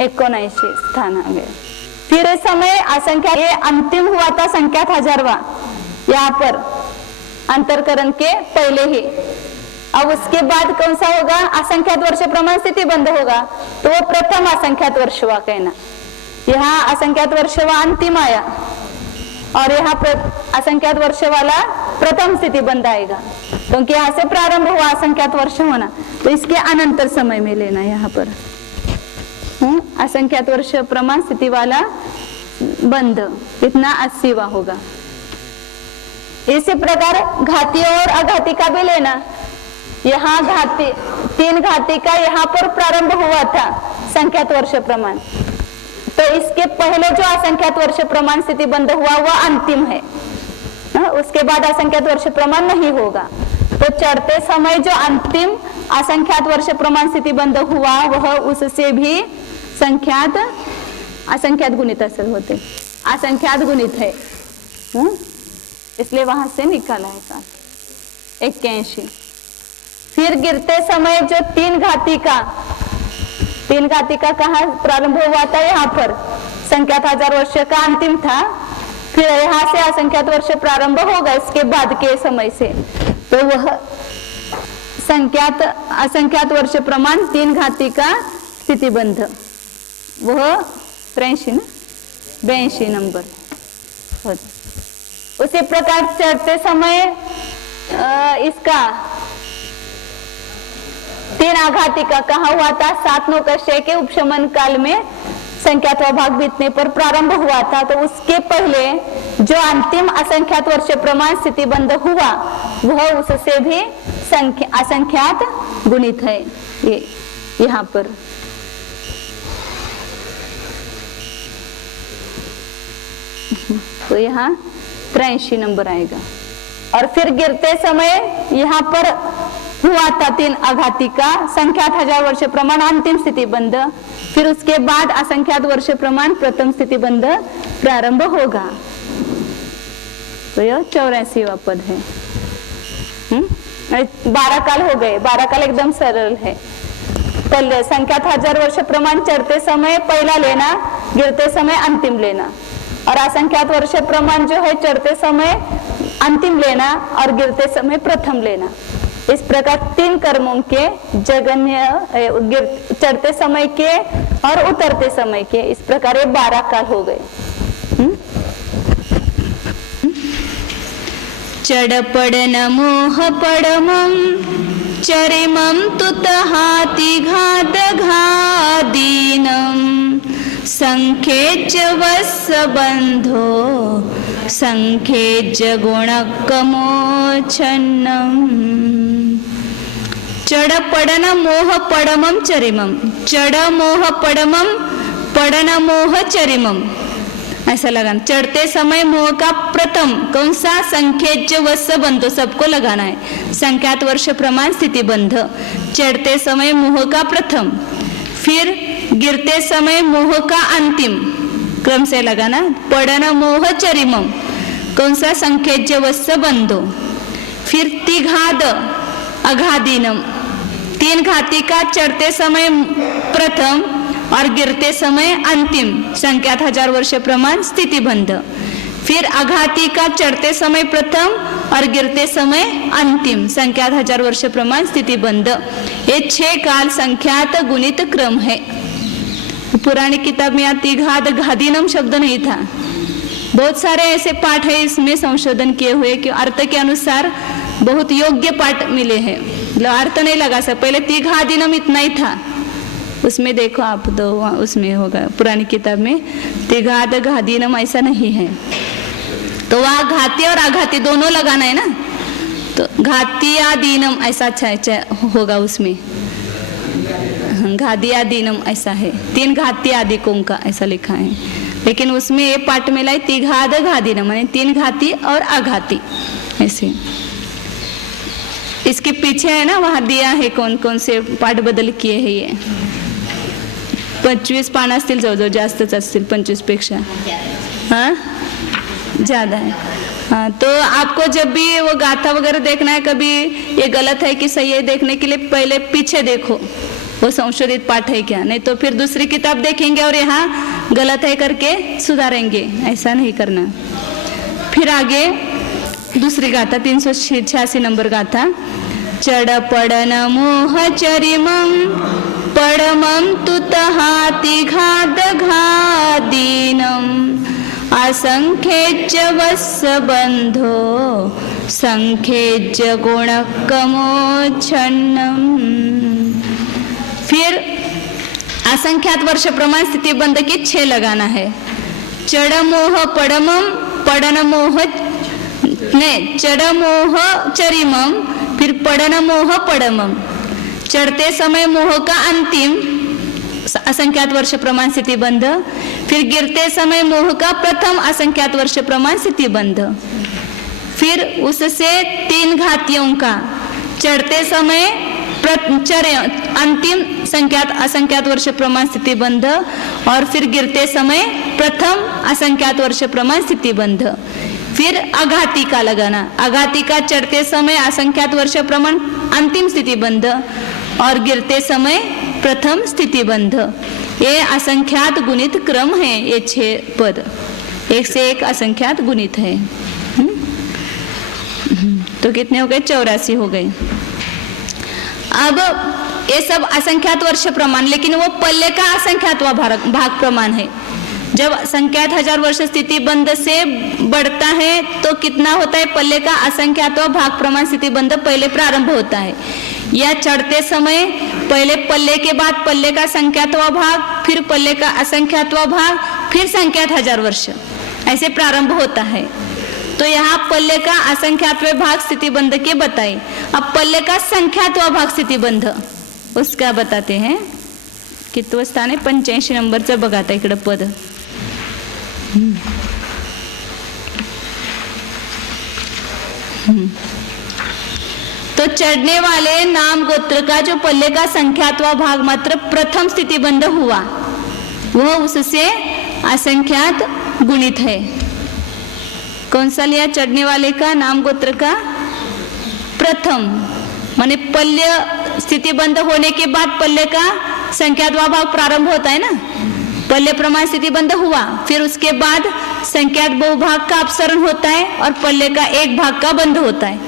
79 स्थान आ गए। फिर इस समय असंख्यात, ये अंतिम हुआ था संख्यात 1000वां यहाँ पर अंतरकरण के पहले ही। अब उसके बाद कौन सा होगा? असंख्यात वर्ष प्रमाण स्थिति बंद होगा, तो वो प्रथम असंख्यात वर्ष हुआ कहना। यहाँ असंख्यात वर्ष हुआ अंतिम आया और यहाँ असंख्यात वर्ष वाला प्रथम स्थिति बंद आएगा, क्योंकि यहाँ से प्रारंभ हुआ असंख्यात वर्ष होना, तो इसके अनंतर समय में लेना यहाँ पर असंख्यात वर्ष प्रमाण स्थिति वाला बंद कितना 80वां होगा। इसी प्रकार घाती और अघाती का भी लेना। यहाँ घाती 3 घाती का यहाँ पर प्रारंभ हुआ था संख्यात वर्ष प्रमाण, तो इसके पहले जो असंख्यात वर्ष प्रमाण स्थिति बंद हुआ वह अंतिम है, उसके बाद असंख्यात वर्ष प्रमाण नहीं होगा। तो चढ़ते समय जो अंतिम असंख्यात वर्ष प्रमाण स्थिति बंद हुआ वह उससे भी संख्यात असंख्यात गुणित असर होते, असंख्यात गुणित है, इसलिए वहां से निकाला है 81। फिर गिरते समय जो 3 घाती का कहाँ प्रारंभ हुआ था? यहाँ पर संख्यात 1000 वर्ष का अंतिम था, फिर यहाँ से असंख्यात वर्ष प्रारंभ होगा इसके बाद के समय से, तो वह असंख्यात वर्ष प्रमाण 3 घाती का स्थिति बंध, वह 83 ना 82 नंबर होता। उसी प्रकार चढ़ते समय इसका 3 आघाती का कहा हुआ था? 7 नौकशय के उपशमन काल में संख्यात भाग बीतने पर प्रारंभ हुआ था, तो उसके पहले जो अंतिम असंख्यात वर्ष प्रमाण स्थिति बंद हुआ वह उससे भी असंख्यात गुणित है। ये यहाँ पर तो यहाँ 83 नंबर आएगा। और फिर गिरते समय यहाँ पर हुआ था 3 आघाती का संख्यात 1000 वर्ष प्रमाण अंतिम स्थिति बंद, फिर उसके बाद असंख्यात वर्ष प्रमाण प्रथम स्थिति बंद प्रारंभ होगा, तो यह 84वां पद है। 12 काल हो गए, 12 काल एकदम सरल है। पहले संख्यात 1000 वर्ष प्रमाण चढ़ते समय पहला लेना, गिरते समय अंतिम लेना, और असंख्यात वर्ष प्रमाण जो है चढ़ते समय अंतिम लेना और गिरते समय प्रथम लेना। इस प्रकार 3 कर्मों के जगन्य चढ़ते समय के और उतरते समय के, इस प्रकार ये 12 काल हो गए। चढ़ पड़न मोह पड़मं चरिमं तुतहाति घात घादीनं संखेच वत्स बंधो संखेच गुणकमोचन्नम्। चढ़ पड़न मोह पड़मं चरिमं, चढ़ मोह पड़मं पड़न मोह चरिमं, ऐसा लगाना। चढ़ते समय मोह का प्रथम कौन सा? संख्येज वत्स बंधो, सबको लगाना है। संख्यात वर्ष प्रमाण स्थिति बंध, चढ़ते समय मोह का प्रथम, फिर गिरते समय मोह का अंतिम क्रम से लगाना। पड़न मोह चरिमम कौन सा? संख्येज वत्स बंधो, फिर तिघाद अघादीनम, 3 घाती का चढ़ते समय प्रथम और गिरते समय अंतिम संख्यात 1000 वर्ष प्रमाण स्थिति बंध, फिर अघाती का चढ़ते समय प्रथम और गिरते समय अंतिम संख्यात 1000 वर्ष प्रमाण स्थिति बंध। ये 6 काल संख्यात गुणित क्रम है। पुरानी किताब में तिघाद घादीनम शब्द नहीं था। बहुत सारे ऐसे पाठ है इसमें संशोधन किए हुए कि अर्थ के अनुसार बहुत योग्य पाठ मिले हैं, अर्थ नहीं लगा सकते। पहले तिघादीनम इतना ही था, उसमें देखो आप तो उसमें होगा पुरानी किताब में तिघाद घादीनम ऐसा नहीं है। तो वहाँ घाती और आघाती दोनों लगाना है ना, तो घाती आदीनम ऐसा अच्छा होगा उसमें। घादी आदीनम ऐसा है, 3 घाती आदि कों का ऐसा लिखा है, लेकिन उसमें ये पाठ मिला है तिघाद घादीनम माने 3 घाती और आघाती ऐसे। इसके पीछे है ना वहाँ दिया है कौन कौन से पाठ बदल किए हैं। ये 25 पान असतील, जवळजवळ जास्तच असतील 25 पेक्षा, हाँ ज़्यादा है। हाँ, तो आपको जब भी वो गाथा वगैरह देखना है, कभी ये गलत है कि सही है देखने के लिए पहले पीछे देखो, वो संशोधित पाठ है क्या, नहीं तो फिर दूसरी किताब देखेंगे और यहाँ गलत है करके सुधारेंगे, ऐसा नहीं करना। फिर आगे दूसरी गाथा 386 नंबर गाथा। चढ़ पड़न मोह चरिमं पड़मं तुतहाति घात घादीनम् असंख्येच वत्स बंधो संख्येच गुणकमोच्छन्नम्। फिर असंख्यात वर्ष प्रमाण स्थिति बंध की 6 लगाना है। चढ़ मोह पड़मम पड़न मोह ने चढ़ मोह चरिमम, फिर पड़न मोह पड़मम। चढ़ते समय मोह का अंतिम असंख्यात वर्ष प्रमाण स्थिति बंध, फिर गिरते समय मोह का प्रथम असंख्यात वर्ष प्रमाण स्थिति बंध, फिर उससे 3 घातियों का चढ़ते समय अंतिम असंख्यात वर्ष प्रमाण स्थिति बंध, और फिर गिरते समय प्रथम असंख्यात वर्ष प्रमाण स्थिति बंध। फिर अघाती का लगाना, अघाती का चढ़ते समय असंख्यात वर्ष प्रमाण अंतिम स्थिति बंध और गिरते समय प्रथम स्थिति बंध। ये असंख्यात गुणित क्रम है, ये 6 पद 1 से 1 असंख्यात गुणित है। तो कितने हो गए? 84 हो गए। अब ये सब असंख्यात वर्ष प्रमाण, लेकिन वो पल्ले का असंख्यातवा भाग प्रमाण है। जब संख्यात 1000 वर्ष स्थिति बंध से बढ़ता है तो कितना होता है? पल्ले का असंख्यातवा भाग प्रमाण स्थिति बंध पहले प्रारंभ होता है। या चढ़ते समय पहले पल्ले के बाद पल्ले का संख्यातवा भाग, फिर पल्ले का असंख्यातवा भाग, फिर संख्यात 1000 वर्ष, ऐसे प्रारंभ होता है। तो यहाँ पल्ले का असंख्यातवा भाग स्थिति बंध के बताए। अब पल्ले का संख्यातवा भाग स्थिति बंध उसका बताते हैं। कितवं स्थान आहे? 85 नंबरचं बघा आता इकडं पद। तो चढ़ने वाले नाम गोत्र का जो पल्ले का संख्यातवा भाग मात्र प्रथम स्थिति बंध हुआ, वह उससे असंख्यात गुणित है। कौन सा लिया? चढ़ने वाले का नाम गोत्र का प्रथम, माने पल्य स्थिति बंध होने के बाद पल्ले का संख्यातवा भाग प्रारंभ होता है ना। पल्ले प्रमाण स्थिति बंध हुआ, फिर उसके बाद संख्यात बहुभाग का अपसरण होता है और पल्ले का एक भाग का बंध होता है।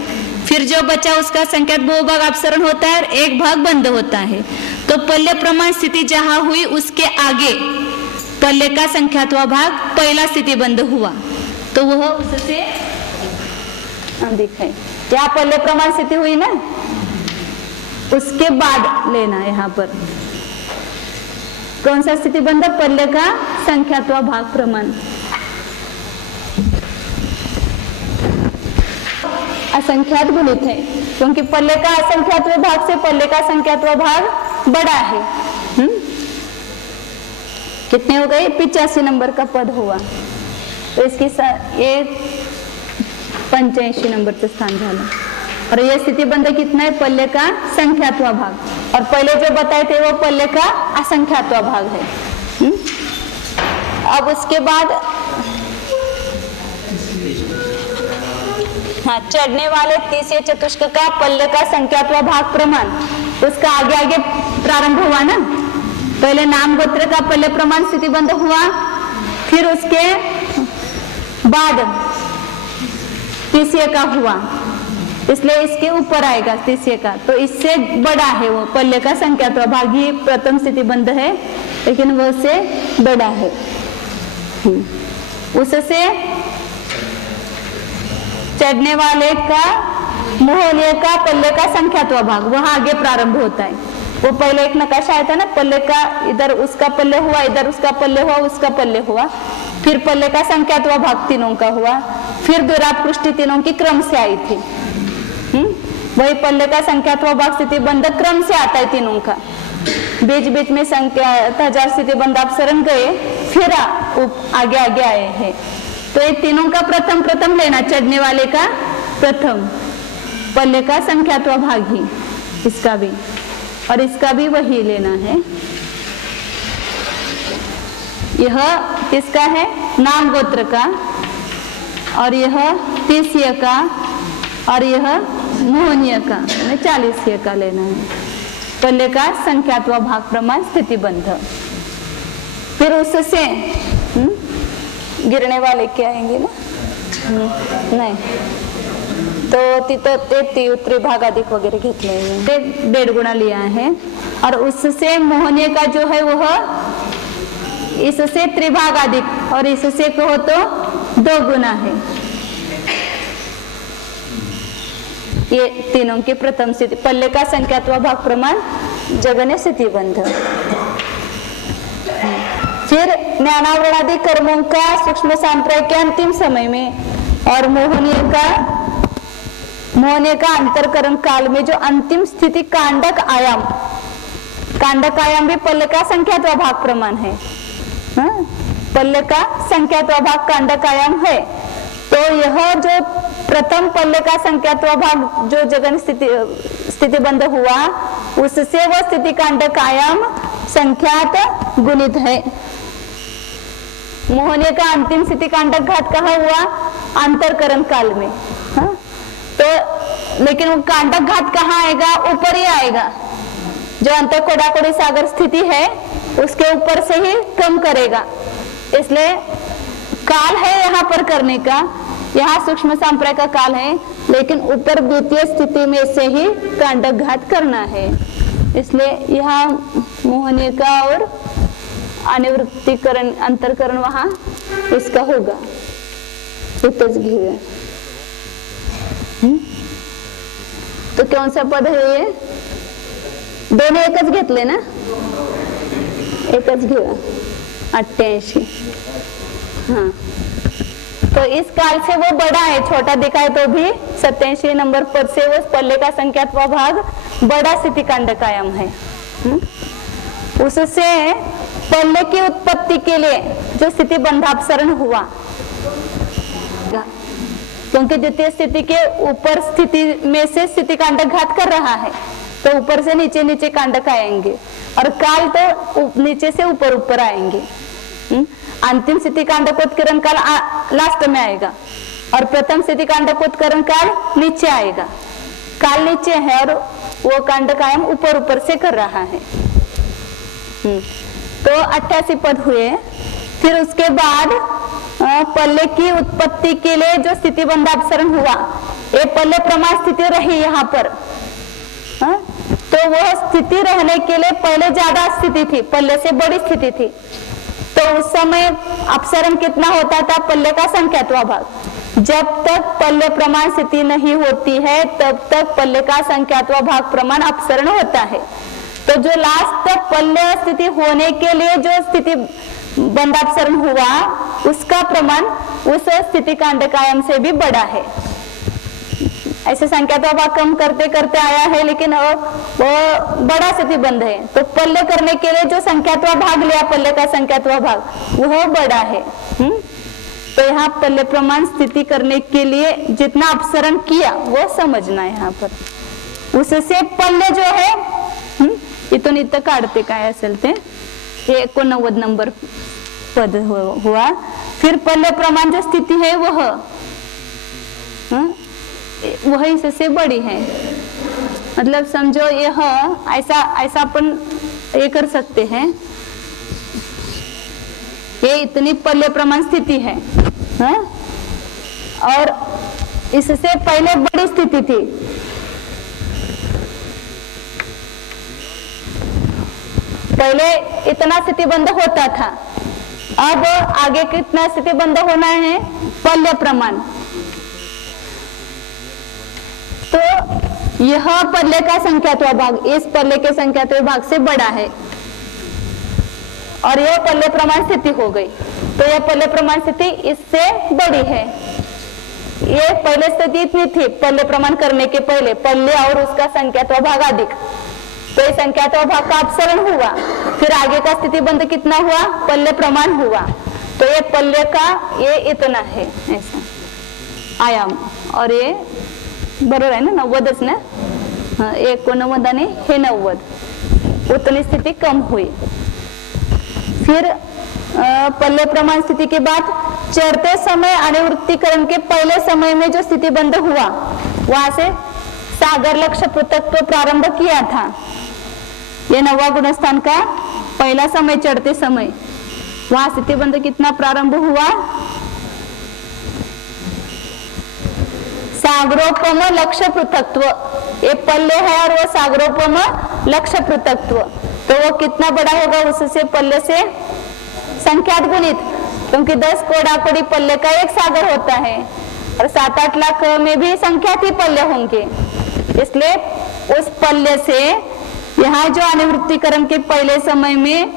फिर जो बचा उसका संख्यात बहुभाग अपसरण होता है और एक भाग बंद होता है। तो पल्ले प्रमाण स्थिति जहां हुई उसके आगे पल्ले का संख्यातवा भाग पहला स्थिति बंध हुआ, तो वह उससे दिखाए। क्या पल्ले प्रमाण स्थिति हुई ना, उसके बाद लेना यहाँ पर कौन सा स्थिति बंध? पल्ले का संख्यातवा भाग प्रमाण। असंख्यात गुणित है, क्योंकि पल्ले का असंख्यातवा भाग से पल्ले का संख्यातवा भाग बड़ा है। कितने हो गए? 85 नंबर का पद हुआ। तो इसकी ये 85 नंबर स्थान झाला। और ये स्थिति बंध कितना है? पल्ले का संख्यातवा भाग, और पहले जो बताए थे वो पल्ले का असंख्यातवा भाग है। अब उसके बाद हाँ, चढ़ने वाले तीसरे चतुष्क का पल्ले का संख्यातवा भाग प्रमाण, उसका आगे आगे प्रारंभ हुआ ना। पहले नाम गोत्र का पल्ले प्रमाण स्थिति बंध हुआ, फिर उसके बाद तीसरे का हुआ, इसलिए इसके ऊपर आएगा तीसरे का। तो इससे बड़ा है वो पल्ले का संख्यातवा भाग ही प्रथम स्थिति बंध है, लेकिन वो उससे बड़ा है। उससे चढ़ने वाले का मोहनीय का पल्ले का संख्यातवा भाग वहां आगे प्रारंभ होता है। वो पहले एक नकाशा आया था ना, पल्ले का इधर उसका पल्ले हुआ, इधर उसका पल्ले हुआ, उसका पल्ले हुआ, फिर पल्ले का संख्यातवा भाग तीनों का हुआ, फिर द्विरात पृष्ठि तीनों की क्रम से आई थी। वही पल्ले का संख्यातवा भाग स्थिति बंध क्रम से आता है तीनों का। बीच बीच में संख्यात 1000 स्थिति बंध अपसरण गए, फिर आगे आगे आए हैं। तो ये तीनों का प्रथम लेना, चढ़ने वाले का प्रथम, पल्ले का संख्यातवा भाग ही इसका भी, और इसका भी वही लेना है। यह किसका है? नाम गोत्र का, और यह 30 का, और यह मोहनीय का, 40 का लेना है। पल्ले का संख्यात्व भाग प्रमाण स्थितिबंध। फिर उससे गिरणे वाले क्या आएंगे ना, नाही तो तिथं ते त्रिभाग अधिक वगैरह घेतले, ते 1.5 गुना लिया है। और उससे मोहनीय का जो है वह इससे त्रिभाग अधिक और इससे कहो तो 2 गुना है। ये तीनों की प्रथम स्थिति पल्ले का संख्यात्व भाग प्रमाण जगन्य स्थितिबंध। फिर ज्ञानावरणादि कर्मों का सूक्ष्म सांप्रय के अंतिम समय में और मोहनीय का अंतरकरण काल में जो अंतिम स्थिति कांडक आयाम भी पल्ले का संख्यात्व भाग प्रमाण है। पल्ले का संख्यात्व भाग कांडक आयाम है। तो यह जो प्रथम पल्ले का संख्यात्व भाग जो जगन स्थितिबंध हुआ उससे वह स्थिति कांडक आयाम संख्यात गुणित है। मोहनीय का अंतिम स्थिति कांडक घात कहाँ हुआ, अंतरकरण काल में। तो लेकिन वो कांडक घात कहाँ आएगा, ऊपर ही आएगा। जो अंतर कोडाकोड़ी सागर स्थिति है उसके ऊपर से ही कम करेगा, इसलिए काल है यहाँ पर करने का, यहाँ सूक्ष्म सांप्रय का काल है, लेकिन ऊपर द्वितीय स्थिति में से ही कांडक घात करना है। इसलिए यहाँ मोहनीय का और अनिवृत्तिकरण अंतरकरण वहां इसका होगा। इतच घेऊया। तो कौन सा पद है ये, दोनों एकच घेतले ना, एकच घेऊया 88। हाँ, तो इस काल से वो बड़ा है, छोटा दिखाए तो भी 87 नंबर पद से वो पल्ले का संख्यात्व भाग बड़ा स्थिति कांडक आयाम है। उससे पल्ले की उत्पत्ति के लिए जो स्थिति बंधापसरण हुआ, क्योंकि द्वितीय स्थिति के ऊपर स्थिति में से स्थिति कांडक घात कर रहा है, तो ऊपर से नीचे नीचे कांडक आएंगे और काल तो नीचे से ऊपर ऊपर आएंगे। अंतिम स्थिति कांडकोत्करण काल लास्ट में आएगा और प्रथम स्थिति कांडकोत्करण काल नीचे आएगा। काल नीचे है और वो कांडक आयाम ऊपर ऊपर से कर रहा है। तो 88 पद हुए। फिर उसके बाद पल्ले की उत्पत्ति के लिए जो स्थिति बंधापसरण हुआ, ये पल्ले प्रमाण स्थिति रही यहाँ पर। तो वह स्थिति रहने के लिए पहले ज्यादा स्थिति थी, पल्ले से बड़ी स्थिति थी। तो उस समय अपसरण कितना होता था, पल्ले का संख्यात्व भाग। जब तक पल्ले प्रमाण स्थिति नहीं होती है तब तक पल्ले का संख्यात्व भाग प्रमाण अपसरण होता है। तो जो लास्ट तक पल्ले स्थिति होने के लिए जो स्थिति बंधापसरण हुआ उसका प्रमाण उस स्थिति कांडक आयाम से भी बड़ा है। ऐसे संख्यात्व भाग कम करते करते आया है, लेकिन वो बड़ा स्थिति बंध है। तो पल्ले करने के लिए जो संख्यात्व भाग लिया, पल्ले का संख्यात्व भाग वह बड़ा है। तो यहाँ पल्ले प्रमाण स्थिति करने के लिए जितना अपसरण किया वो समझना है यहाँ पर। उससे पल्ले जो है इथून इथं काढते काय असेल ते 89 नंबर पद हुआ। फिर पल्ले प्रमाण जो स्थिति है वह इससे बड़ी है। मतलब समझो यह ऐसा अपन ये कर सकते हैं, ये इतनी पल्ले प्रमाण स्थिति है, और इससे पहले बड़ी स्थिति थी। पहले इतना स्थिति बंध होता था, अब आगे कितना स्थिति बंध होना है, पल्ले प्रमाण। तो यह पल्ले का संख्यात्व भाग इस पल्ले के संख्यात्व भाग से बड़ा है और यह पल्ले प्रमाण स्थिति हो गई। तो यह पल्ले प्रमाण स्थिति इससे बड़ी है। ये पहले स्थिति इतनी थी पल्ले प्रमाण करने के पहले, पल्ले और उसका संख्यात्व भाग अधिक, तो ये संख्यात्व भाग का अपसरण हुआ। फिर आगे का स्थिति बंध कितना हुआ, पल्ले प्रमाण हुआ। तो ये पल्ले का ये इतना है ऐसा आयाम, और ये बरोबर है ना, 90च ना, 89 आणि हे 90, उतनी स्थिति कम हुई। फिर पल्ले प्रमाण स्थिति के बाद चढ़ते समय अनिवृत्तिकरण के पहले समय में जो स्थिति बंध हुआ, वहां से सागर लक्ष्य पृथक्त्व प्रारंभ किया था। ये 9वां गुणस्थान का पहला समय चढ़ते समय, वहां स्थिति बंध कितना प्रारंभ हुआ? सागरोपम लक्ष्य पृथक्त्व, ये पल्ले है और वो सागरोपम लक्ष्य पृथक्त्व, तो वो कितना बड़ा होगा उससे पल्ले से संख्यात गुणित, क्योंकि 10 कोड़ा-कोड़ी पल्ले का एक सागर होता है और 7-8 लाख में भी संख्यात ही पल्ले होंगे, इसलिए उस पल्ले से यहाँ जो अनुवृत्तिकरण के पहले समय में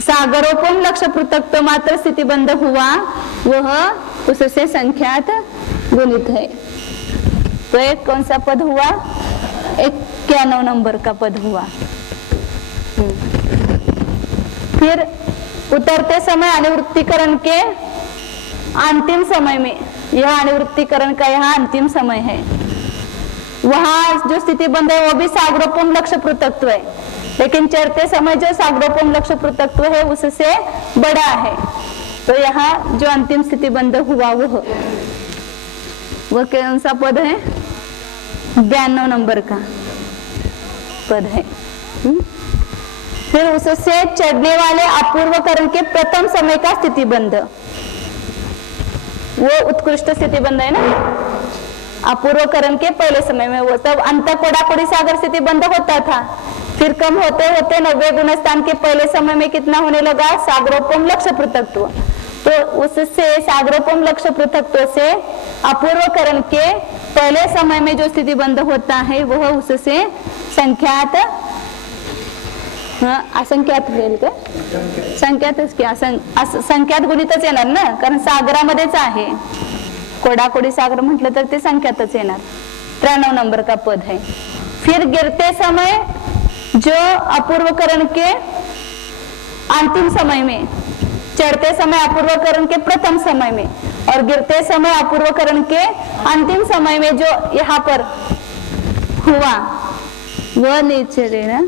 सागरोपम लक्ष्य पृथक्त्व मात्र स्थिति बंध हुआ, वह उससे संख्यात गुणित है। तो एक कौन सा पद हुआ? 91 नंबर का पद हुआ। फिर उतरते समय अनुवृत्तिकरण के अंतिम समय में, यह अनुवृत्तिकरण का यहाँ अंतिम समय है, वहां जो स्थिति बंध है वो भी सागरोपम लक्ष्य पृथक्त्व है, लेकिन चढ़ते समय जो सागरोपम लक्ष्य पृथक्त्व है उससे बड़ा है। तो यहाँ जो अंतिम स्थिति बंध हुआ वह कौन सा पद है? 92 नंबर का पद है। फिर उससे चढ़ने वाले अपूर्वकरण के प्रथम समय का स्थिति बंध, वो उत्कृष्ट स्थिति बंध है ना। अपूर्वकरण के पहले समय में वो सब अंत कोड़ा-कोड़ी सागर स्थिति बंध होता था, फिर कम होते होते 90 गुणस्थान के पहले समय में कितना होने लगा? सागरोपम लक्ष्य पृथक्त्व। तो उससे सागरोपम लक्ष्य पृथक्त्व से अपूर्वकरण के पहले समय में जो स्थिति बंध होता है वह उससे संख्यात, असंख्यात होईल का? संख्यातच की संख्यात गुणितच येणार ना, कारण सागरामध्येच आहे, कोड़ा-कोड़ी सागर म्हटलं तर ते संख्यातच येणार। 93 नंबर का पद है। फिर गिरते समय जो अपूर्वकरण के अंतिम समय में, चढ़ते समय अपूर्वकरण के प्रथम समय में और गिरते समय अपूर्वकरण के अंतिम समय में जो यहाँ पर हुआ वह नीचे देना,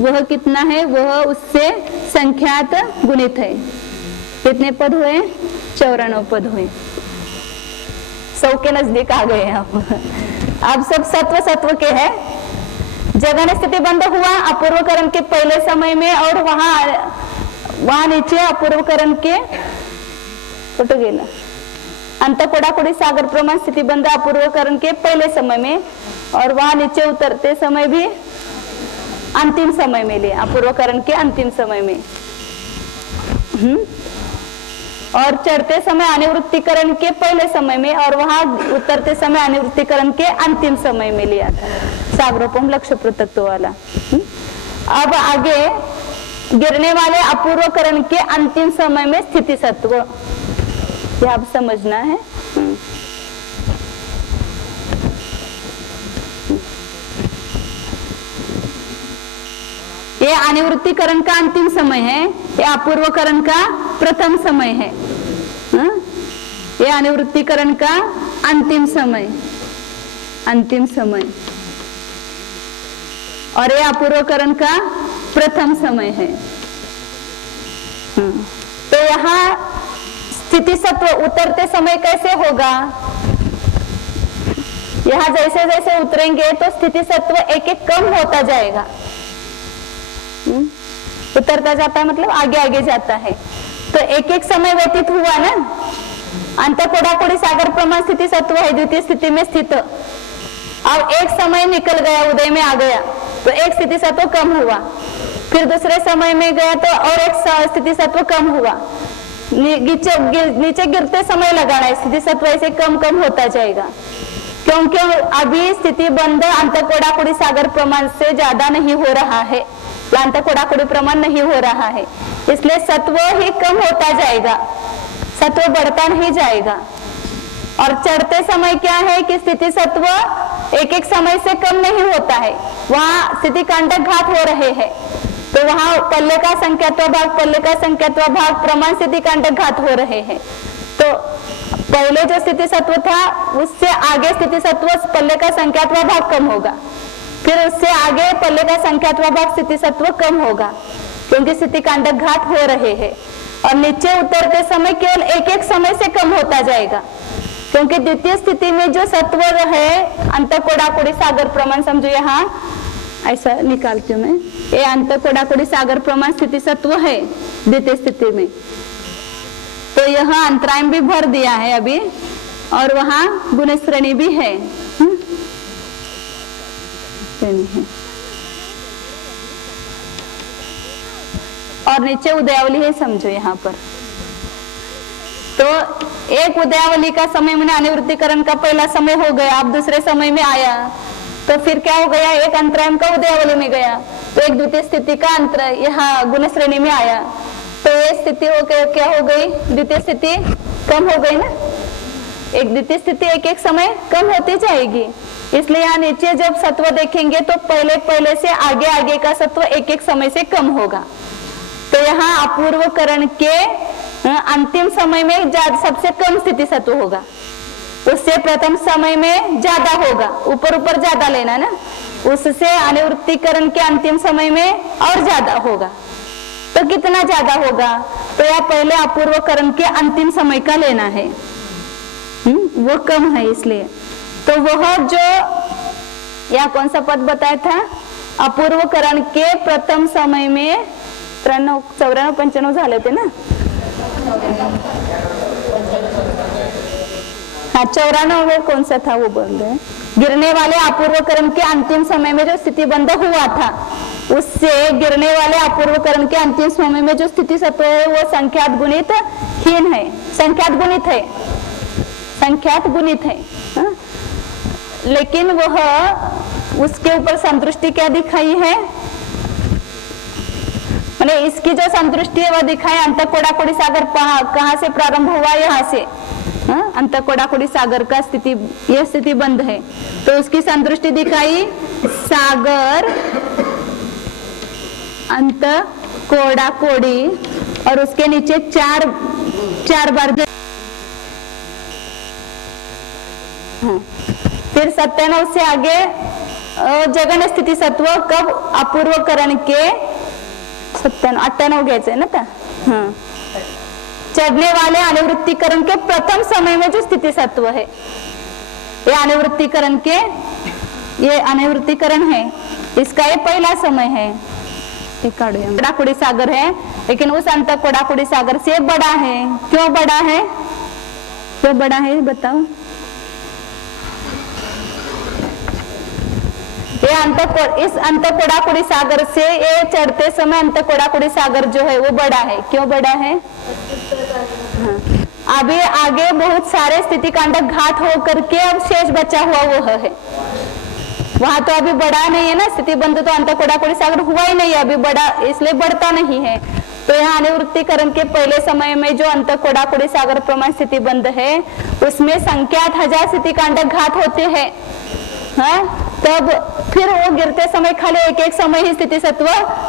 वह कितना है? वह उससे संख्यात गुणित है। कितने पद हुए? 94 पद हुए। 100 के नजदीक आ गए अब सब सत्व के है। जगह स्थिति बंध हुआ अपूर्वकरण के पहले समय में और वहां नीचे अपूर्वकरण के कुछ गेला अंत कोड़ा-कोड़ी सागर प्रमाण स्थिति बंध अपूर्वकरण के पहले समय में और वहां नीचे उतरते समय भी अंतिम समय में ले, अपूर्वकरण के अंतिम समय में। और चढ़ते समय अनुवृत्तिकरण के पहले समय में और वहां उतरते समय अनुवृत्तिकरण के अंतिम समय में लिया था, सागरोपम लक्ष्य पृथक्त्व वाला। अब आगे गिरने वाले अपूर्वकरण के अंतिम समय में स्थिति सत्व, यह आप समझना है। ये अनुवृत्तिकरण का अंतिम समय है, ये अपूर्वकरण का प्रथम समय है। ये अनुवृत्तिकरण का अंतिम समय और ये अपूर्वकरण का प्रथम समय है। तो यहाँ स्थिति सत्व उतरते समय कैसे होगा? यहाँ जैसे जैसे उतरेंगे तो स्थिति सत्व एक एक कम होता जाएगा। उतरता जाता है मतलब आगे आगे जाता है। तो एक एक समय व्यतीत हुआ ना, अंत कोड़ा-कोड़ी सागर प्रमाण स्थिति सत्व है, द्वितीय स्थिति में स्थित। अब एक समय निकल गया, उदय में आ गया तो एक स्थिति सत्व कम हुआ, फिर दूसरे समय में गया तो और एक स्थिति सत्व कम हुआ। नीचे गिरते समय लगाना है, स्थिति सत्व ऐसे कम कम होता जाएगा, क्योंकि अभी स्थिति बंध अंत कोड़ा-कोड़ी सागर प्रमाण से ज्यादा नहीं हो रहा है, अंत कोड़ा-कोड़ी प्रमाण नहीं हो रहा है, इसलिए सत्व ही कम होता जाएगा, सत्व बढ़ता नहीं जाएगा। और चढ़ते समय क्या है कि स्थिति सत्व एक एक समय से कम नहीं होता है, वहां स्थिति कांटक घात हो रहे हैं, तो वहां पल्ले का संख्यात्व भाग प्रमाण स्थिति कांटक घात हो रहे हैं। तो पहले जो स्थिति सत्व था उससे आगे स्थिति सत्व पल्ले का संख्यात्व भाग कम होगा, फिर उससे आगे पल्ले का संख्यात्व भाग स्थिति सत्व कम होगा, क्योंकि स्थिति कांटक घात हो रहे हैं। और नीचे उतरते समय केवल एक एक समय से कम होता जाएगा, क्योंकि द्वितीय स्थिति में जो सत्व है अंत कोड़ा-कोड़ी सागर प्रमाण, समझो यहाँ ऐसा निकालती हूँ मैं। ये अंत कोडाकुड़ी सागर प्रमाण स्थिति सत्व है द्वितीय स्थिति में, तो यहाँ अंतरायम भी भर दिया है अभी, और वहां गुण श्रेणी भी है, श्रेणी है। और नीचे उदयावली है, समझो यहाँ पर। तो एक उदयावली का समय मैंने अनिवृत्तिकरण का पहला समय हो गया, अब दूसरे समय में आया, तो फिर क्या हो गया, एक अंतरायम का उदयावली में गया, तो एक द्वितीय स्थिति का अंतर यहाँ गुण श्रेणी में आया, तो ये स्थिति हो क्या हो गई, द्वितीय स्थिति कम हो गई ना। एक द्वितीय स्थिति एक एक समय कम होती जाएगी, इसलिए यहाँ नीचे जब सत्व देखेंगे तो पहले पहले से आगे आगे का सत्व एक एक समय से कम होगा। तो यहाँ अपूर्वकरण के अंतिम समय में सबसे कम स्थिति सत्व होगा, उससे प्रथम समय में ज्यादा होगा, ऊपर ऊपर ज्यादा लेना ना, उससे अनिवृत्तिकरण के अंतिम समय में और ज्यादा होगा। तो कितना ज्यादा होगा, तो यह पहले अपूर्वकरण के अंतिम समय का लेना है, वो कम है इसलिए। तो वह जो यहाँ कौन सा पद बताया था, अपूर्वकरण के प्रथम समय में 93, 94, 95 झाले थे ना, हाँ 94 में कौन सा था वो बोल रहे हैं। गिरने वाले अपूर्वकरण के अंतिम समय में जो स्थिति बंध हुआ था, उससे गिरने वाले अपूर्वकरण के अंतिम समय में जो स्थिति सत्व है वो संख्यात गुणित हीन है, संख्यात गुणित है, संख्यात गुणित है, हा? लेकिन वह उसके ऊपर संतुष्टि क्या दिखाई है, मैंने इसकी जो संतुष्टि है वह दिखाई अंत कोडाकुड़ी सागर कहाँ से प्रारंभ हुआ, यहाँ से, अंत कोडाकुड़ी सागर का स्थिति, यह स्थिति बंद है, तो उसकी संतुष्टि दिखाई सागर अंत कोडाकुड़ी, और उसके नीचे चार बार फिर 97 से आगे जगन स्थिति सत्व कब अपूर्वकरण के 98 घ्यायचंय ना त्या, हाँ, चढ़ने वाले अनिवृत्तिकरण के प्रथम समय में जो स्थिति सत्व है, ये अनिवृत्तिकरण के, ये अनिवृत्तिकरण है, इसका ये पहला समय है। कोडाकुड़ी सागर है, लेकिन उस अंत कोडाकुड़ी सागर से बड़ा है। क्यों बड़ा है, क्यों बड़ा है बताओ। ये इस अंत कोडाकुड़ी सागर से ये चढ़ते समय अंत कोडाकुड़ी सागर जो है वो बड़ा है। क्यों बड़ा है, हाँ। अभी आगे बहुत सारे स्थिति कांडक घात हो करके अब शेष बचा हुआ वो है, वहां तो अभी बड़ा नहीं है ना, स्थिति बंध तो अंत कोडाकुड़ी सागर हुआ ही नहीं है अभी बड़ा, इसलिए बढ़ता नहीं है। तो यहाँ अनिवृत्तिकरण के पहले समय में जो अंत कोडाकुड़ी सागर प्रमाण स्थिति बंध है, उसमें संख्यात 1000 स्थिति कांडक घात होते हैं, हाँ? तब फिर वो गिरते समय खाली एक एक समय ही स्थिति सत्व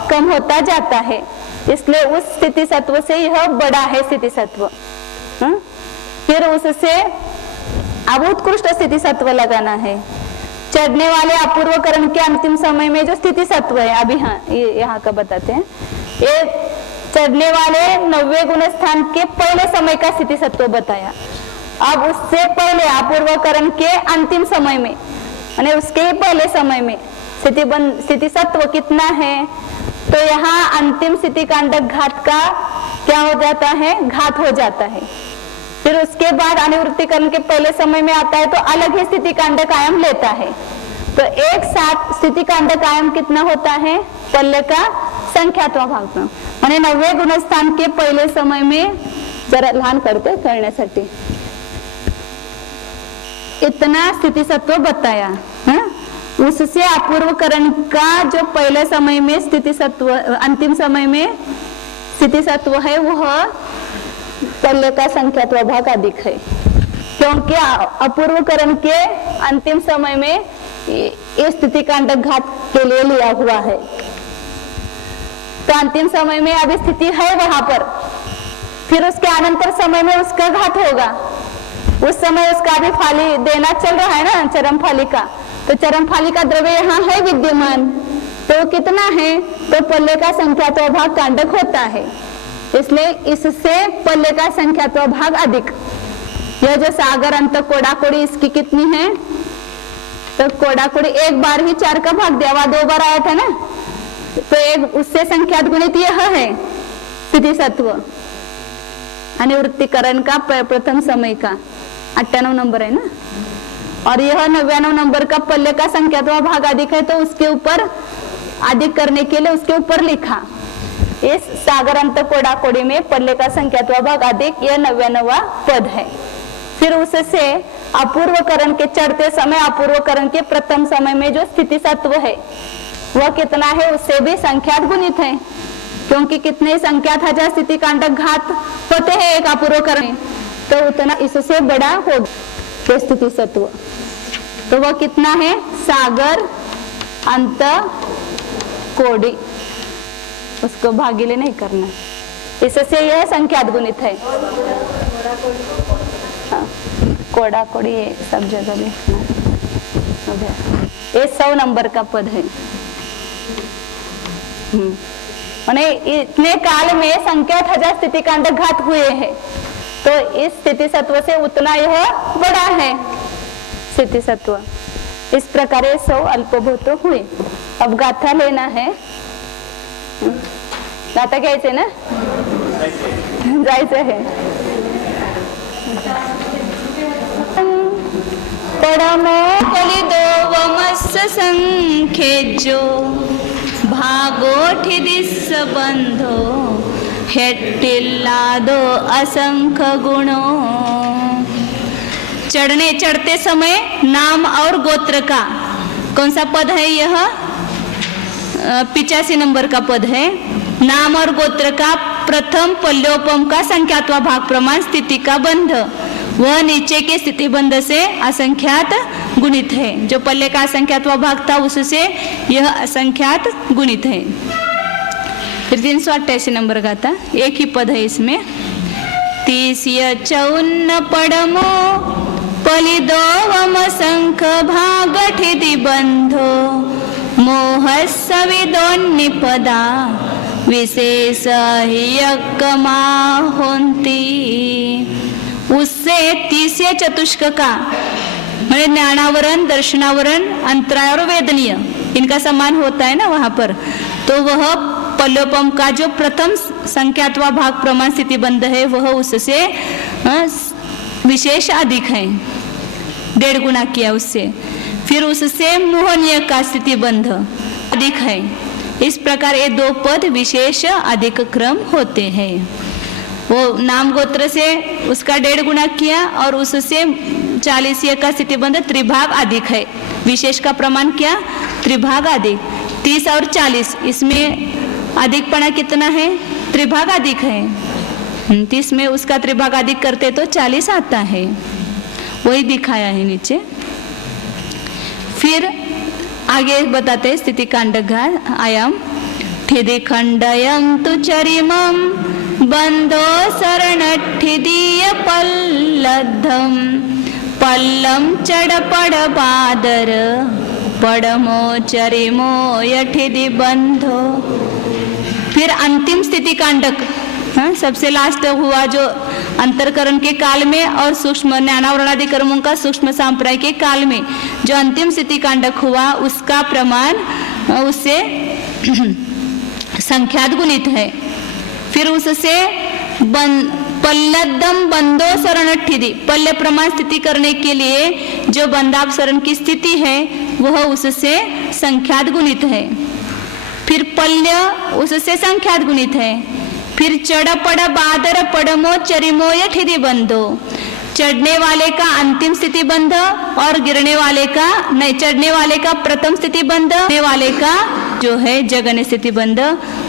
कम होता जाता है, इसलिए उस स्थिति सत्व से यह बड़ा है स्थिति सत्व, हाँ? फिर उससे अब उत्कृष्ट स्थिति सत्व लगाना है। चढ़ने वाले अपूर्वकरण के अंतिम समय में जो स्थिति सत्व है, अभी हाँ ये यहाँ का बताते हैं, ये चढ़ने वाले 90 गुण स्थान के पहले समय का स्थिति सत्व बताया। अब उससे पहले अपूर्वकरण के अंतिम समय में, यानी उसके पहले समय में स्थिति सत्व कितना है, तो यहाँ अंतिम स्थिति कांडक घात का क्या हो जाता है, घात हो जाता है। फिर उसके बाद अनिवृत्तिकरण के पहले समय में आता है तो अलग ही स्थिति कांडक आयाम लेता है। तो एक साथ स्थिति कांडक आयाम कितना होता है, पल्ले का संख्यात्वा भाग में, माने 90 गुणस्थान के पहले समय में, जरा लहान करते करण्यासाठी इतना स्थिति सत्व बताया, हाँ? उससे अपूर्वकरण का जो पहले समय में स्थिति सत्व, अंतिम समय में स्थिति सत्व है वह पल्ले का संख्यात्वा भाग अधिक है, क्योंकि अपूर्वकरण के अंतिम समय में ये स्थिति कांडक घात के लिए लिया हुआ है। तो अंतिम समय में अभी स्थिति है वहां पर, फिर उसके अनंतर समय में उसका घात होगा, उस समय उसका भी फाली देना चल रहा है ना, चरम फाली का, तो चरम फाली का द्रव्य यहाँ है विद्यमान, तो कितना है, तो पल्ले का संख्यात्वा भाग कांडक होता है, इसलिए इससे पल्ले का संख्यात्वा भाग अधिक। यह जो सागर अंत कोडाकुड़ी इसकी कितनी है, तो कोड़ा कोड़ी एक बार ही 4 का भाग दिया, वहां 2 बार आया था ना, तो एक उससे संख्यात गुणित यह है स्थिति सत्व। अनिवृत्तिकरण का प्रथम समय का 98 नंबर है ना, और यह 99 नंबर का पल्ले का संख्यात्मक भाग अधिक है, तो उसके ऊपर अधिक करने के लिए उसके ऊपर लिखा। इस सागरांत कोड़ा कोड़ी में पल्ले का संख्यात्मक भाग अधिक, यह 99वां पद है। फिर उससे अपूर्वकरण के चढ़ते समय अपूर्वकरण के प्रथम समय में जो स्थिति सत्व है वह कितना है, उससे भी संख्यात गुणित है, क्योंकि कितने संख्यात हजार स्थिति कांडक घात होते हैं एक अपूर्वकरण में, तो उतना इससे बड़ा हो तो स्थिति सत्व। तो वह कितना है, सागर अंत कोड़ी, उसको भागीले नहीं करना, इससे यह संख्यात गुणित है। हाँ, कोड़ा कोड़ी ये सब जगह लिखना। ये 100 नंबर का पद है। इतने काल में संख्यात हजार स्थिति कांडक घात हुए हैं, तो इस स्थिति सत्व से उतना यह बड़ा है स्थिति सत्व। इस प्रकार 100 अल्पभूत हुए। अब गाथा लेना है, गाथा घ्यायचे ना, जायचं है। पडमो कलिदोवमस्स संख्येजो भागोठि दिस्स बंधो हेट्टिल्लादो असंख्य गुणों। चढ़ते समय नाम और गोत्र का कौन सा पद है, यह 85 नंबर का पद है। नाम और गोत्र का प्रथम पल्योपम का संख्यात्मक भाग प्रमाण स्थिति का बंध, वह नीचे के स्थिति बंध से असंख्यात गुणित है। जो पल्ले का असंख्यात्मक भाग था उससे यह असंख्यात गुणित है। फिर 388 नंबर का था, एक ही पद है इसमें। 30 पड़मो पलिदोवम संख भागठिति बंधो मोहस्सविदोन्निपदा विशेष हियक्कमा होन्ति। उससे 30 चतुष्क का मैंने ज्ञानावरण, दर्शनावरण, अंतराय और वेदनीय इनका समान होता है ना वहां पर, तो वह पल्लोपम का जो प्रथम संख्यात्मक भाग प्रमाण स्थिति बंध है वह उससे विशेष अधिक है, 1.5 गुना किया उससे। फिर उससे मोहनीय का स्थिति बंध अधिक है। इस प्रकार ये 2 पद विशेष अधिक क्रम होते हैं। वो नाम गोत्र से उसका 1.5 गुना किया और उससे 40 का स्थिति बंध त्रिभाग अधिक है। विशेष का प्रमाण क्या, त्रिभाग अधिक। 30 और 40 इसमें अधिकपना कितना है, त्रिभाग अधिक है। 30 में उसका त्रिभाग अधिक करते तो 40 आता है, वही दिखाया है नीचे। फिर आगे बताते स्थिति कांडघात आयाम। ठिदि खंडयं तु चरिमं बंधो शरणठिदीय पल्लद्धं पल्लम चढ़पड़ बादर पड़मो चरिमो यठिदि बंधो। फिर अंतिम स्थिति कांडक, सबसे लास्ट हुआ जो अंतरकरण के काल में और सूक्ष्म ज्ञानावरणादि कर्मों का सूक्ष्म सांप्राय के काल में जो अंतिम स्थिति कांडक हुआ उसका प्रमाण उससे संख्यात गुणित है। फिर उससे पल्लद्धम बंधो शरणठिदि, पल्ले प्रमाण स्थिति करने के लिए जो बंधाप शरण की स्थिति है वह उससे संख्यात गुणित है। फिर पल्य उससे संख्यात गुणित है। फिर चढ़पड़ बादर पड़मो चरिमो यठिदि बंधो, चढ़ने वाले का अंतिम स्थिति बंध और गिरने वाले का नहीं, चढ़ने वाले का प्रथम स्थिति बंध, गिरने वाले का जो है जगन स्थिति बंध,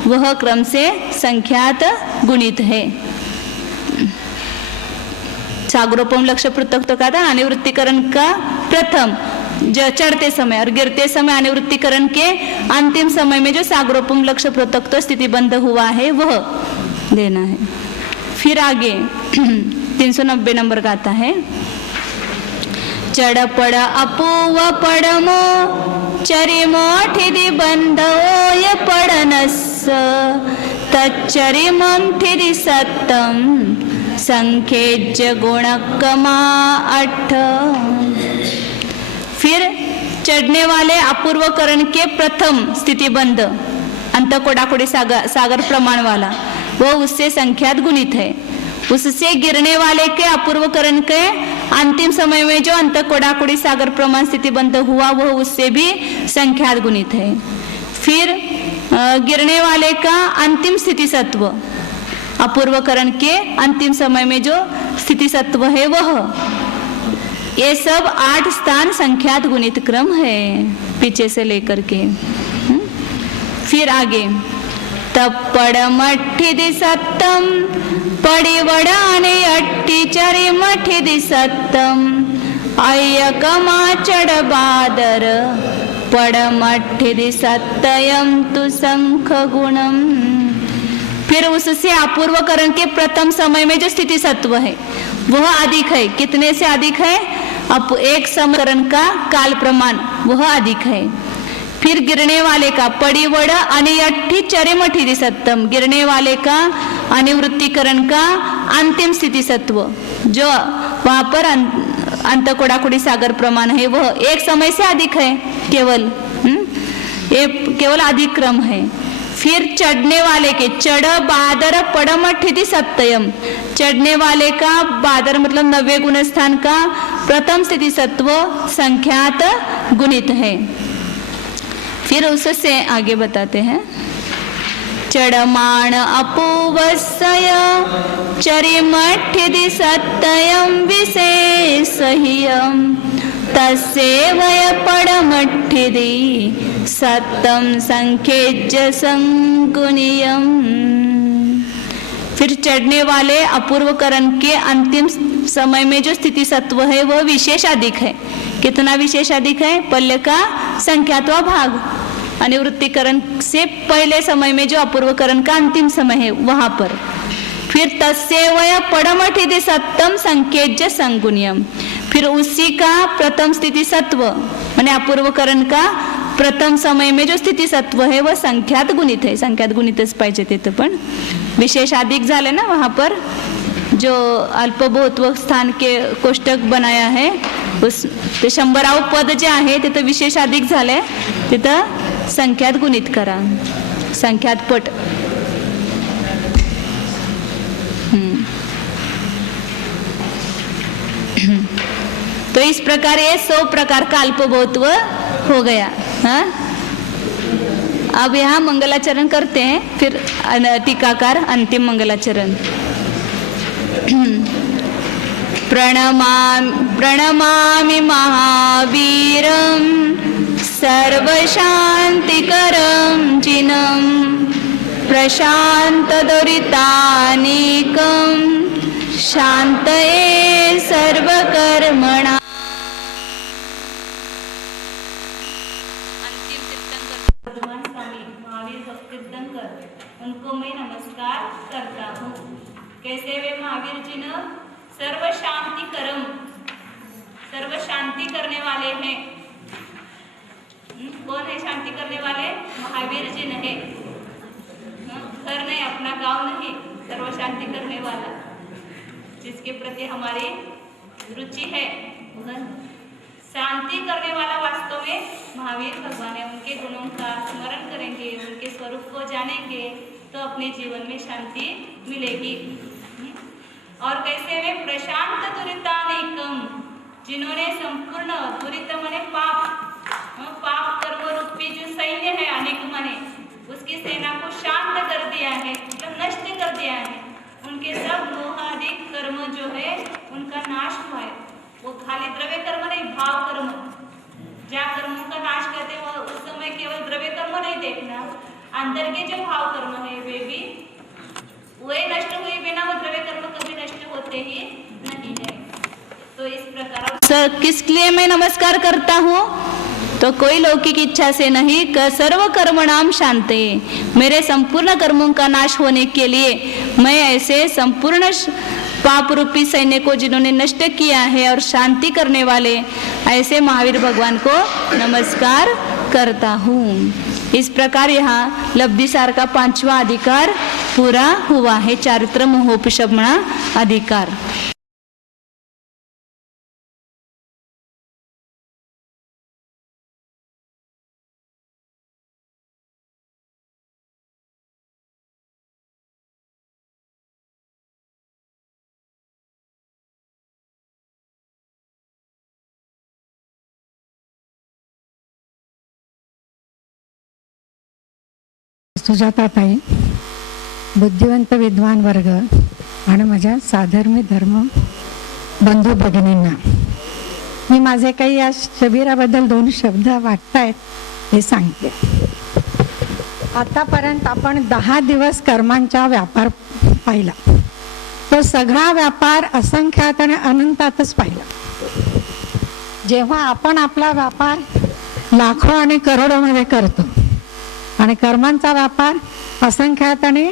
वह क्रम से संख्यात गुणित है। सागरोपम लक्ष्य पृथक तो कहता है अनिवृत्तिकरण का प्रथम चढ़ते समय और गिरते समय अनिवृत्तिकरण के अंतिम समय में जो सागरोपम लक्ष्य पृथक तो स्थिति बंध हुआ है वह देना है। फिर आगे 390 नंबर का आता है। चढ़पड़ अपूव पड़मो चरिमो ठिदि बंधो य पड़नस्स तच्चरिमं ठिदि सत्तम संख्येज्य गुणकमा 8। फिर चढ़ने वाले अपूर्व करण के प्रथम स्थितिबंध अंत कोडाकोड़ी सागर प्रमाण वाला वो उससे संख्यात गुणित है। उससे गिरने वाले के अपूर्व करण के अंतिम समय में जो अंत कोडाकोड़ी सागर प्रमाण स्थितिबंध हुआ वो उससे भी संख्यात गुणित है। फिर गिरने वाले का अंतिम स्थिति सत्व अपूर्व करण के अंतिम समय में जो स्थिति सत्व है वह, ये सब 8 स्थान संख्यात गुणित क्रम है पीछे से लेकर के। फिर आगे तप्पड़ मट्ठी दिसत्तम पड़िवड़ाने अट्टी चरी मट्ठी दिसत्तम अय्यकमा चढ़ बादर पड़ मट्ठी दिसत्तयम तु संख गुणम। फिर उससे अपूर्व करण के प्रथम समय में जो स्थिति सत्व है वह अधिक है। कितने से अधिक है? अब एक समकरण का काल प्रमाण वह अधिक है। फिर गिरने वाले का पड़िवड़ अनियट्ठी चरिमठी दिसत्तम, गिरने वाले का अनिवृत्तिकरण का अंतिम स्थिति सत्व जो वहां पर अंत कोडाकोड़ी सागर प्रमाण है वह एक समय से अधिक है केवल, ये केवल अधिक क्रम है। फिर चढ़ने वाले के चढ़ बादर पड़मठिति सत्यम, चढ़ने वाले का बादर मतलब 90 गुण स्थान का प्रथम स्थिति सत्व संख्यात गुणित है। फिर उससे आगे बताते हैं चढ़माण अपूवस्सय चरिमठिति सत्यम विशेषह्यम तस्यैवय पड़मठिति सत्यम संख्येज्य संगुणियम। फिर चढ़ने वाले अपूर्व करण के अंतिम समय में जो स्थिति सत्व है वह विशेष अधिक है। कितना विशेष अधिक है? पल्ले का संख्यात्वा भाग, अनिवृत्तिकरण से पहले समय में जो अपूर्व करण का अंतिम समय है वहां पर। फिर तस्यैवय पड़मठिति सत्यम संख्येज्य संगुणियम, फिर उसी का प्रथम स्थिति सत्व माने अपूर्व करण का प्रथम समय में जो स्थिती सत्व है वह संख्यात गुणित है. संख्यात गुणितच पाहिजे तिथं पण विशेष अधिक झाले ना वहाँ पर जो अल्पबहुत्व स्थान के कोष्टक बनाया है उस ते 100 पद जे आहे तिथं विशेष अधिक झाले तिथं संख्यात गुणित करा संख्यात पट. तो इस प्रकार ये 100 प्रकार का अल्पबहुत्व हो गया. हाँ अब यहाँ मंगलाचरण करते हैं फिर टीकाकार अंतिम मंगलाचरण. प्रणमामि महावीरं सर्वशान्तिकरं जिनं प्रशान्तदुरितानीकं शान्तये सर्वकर्मणाम्. अंतिम तीर्थंकर भगवान स्वामी महावीर भक्त तीर्थंकर उनको मैं नमस्कार करता हूँ. कैसे वे महावीर जी ने सर्व शांति करने वाले हैं. कौन है शांति करने वाले? महावीर जी नहीं. घर नहीं, अपना गांव नहीं, सर्व शांति करने वाला जिसके प्रति हमारी रुचि है. शांति करने वाला वास्तव में महावीर भगवान है. उनके गुणों का स्मरण करेंगे, उनके स्वरूप को जानेंगे तो अपने जीवन में शांति मिलेगी. और कैसे वे प्रशांत दुरितानेकम, जिन्होंने संपूर्ण दुरित माने पाप कर्म रूपी जो सैन्य है अनेक माने उसकी सेना को शांत कर दिया है, मतलब नष्ट कर दिया है. उनके सब मोहादि कर्म जो है उनका नाश हुआ है. वो खाली द्रव्य कर्म नहीं, भाव कर्म. ज्या कर्मों का नाश करते हैं उस समय केवल द्रव्य कर्म नहीं देखना, अंदर के जो भाव कर्म है वे भी वे नष्ट हुए बिना वो द्रव्य कर्म कभी नष्ट होते ही नहीं है. तो इस प्रकार किस लिए मैं नमस्कार करता हूँ? तो कोई लौकिक इच्छा से नहीं, सर्व कर्मणाम शांते, मेरे संपूर्ण कर्मों का नाश होने के लिए मैं ऐसे संपूर्ण पाप रूपी सैन्य को जिन्होंने नष्ट किया है और शांति करने वाले ऐसे महावीर भगवान को नमस्कार करता हूँ. इस प्रकार यहाँ लब्धिसार का 5वां अधिकार पूरा हुआ है. चारित्र मोहोपशमना अधिकार. सुजाताताई, बुद्धिवंत विद्वान वर्ग आणि माझ्या साधर्मी धर्म बंधू भगिनींना मी माझे काही या शिबिराबद्दल 2 शब्द वाटतायत हे सांगते. आतापर्यंत आपण 10 दिवस कर्मांचा व्यापार पाहिला. तो सगळा व्यापार असंख्यात आणि अनंतातच पाहिला. जेव्हा आपण आपला व्यापार लाखो आणि करोडोमध्ये करतो आणि कर्मांचा व्यापार असंख्यात आणि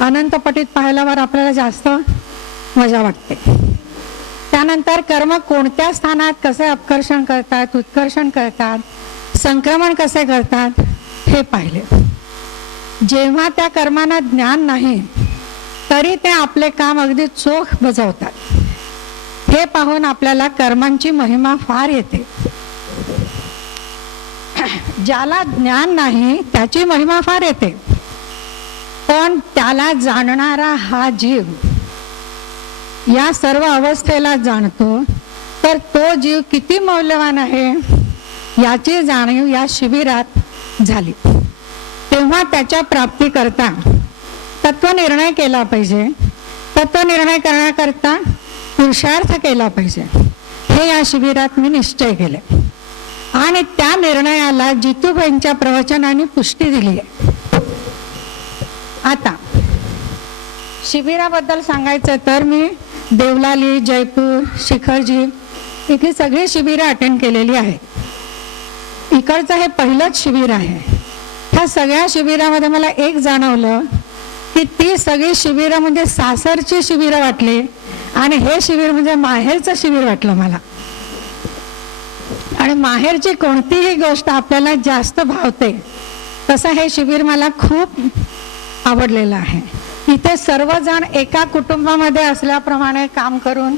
अनंतपटीत पाहिल्यावर आपल्याला जास्त मजा वाटते. त्यानंतर कर्म कोणत्या स्थानात कसे अपकर्षण करतात, उत्कर्षण करतात, संक्रमण कसे करतात हे पाहिले. जेव्हा त्या कर्मांना ज्ञान नाही तरी ते आपले काम अगदी चोख बजावतात. हे पाहून आपल्याला कर्मांची महिमा फार येते. ज्याला ज्ञान नाही त्याची महिमा फार येते, पण त्याला जाणणारा हा जीव या सर्व अवस्थेला जाणतो, तर तो जीव किती मौल्यवान आहे याची जाणीव या शिबिरात झाली. तेव्हा त्याच्या प्राप्तीकरता तत्वनिर्णय केला पाहिजे. तत्वनिर्णय करण्याकरता पुरुषार्थ केला पाहिजे हे या शिबिरात मी निश्चय केले आणि त्या निर्णयाला जितूबाईंच्या प्रवचनाने पुष्टी दिली आहे. आता शिबिराबद्दल सांगायचं तर मी देवलाली, जयपूर, शिखरजी इथे सगळी शिबिरं अटेंड केलेली आहेत. इकडचं हे पहिलंच शिबिर आहे. ह्या सगळ्या शिबिरामध्ये मला एक जाणवलं की ती सगळी शिबिरं म्हणजे सासरची शिबिरं वाटली आणि हे शिबिर म्हणजे माहेरचं शिबिर वाटलं मला. आणि माहेरची कोणतीही गोष्ट आपल्याला जास्त भावते तसं हे शिबिर मला खूप आवडलेलं आहे. इथे सर्वजण एका कुटुंबामध्ये असल्याप्रमाणे काम करून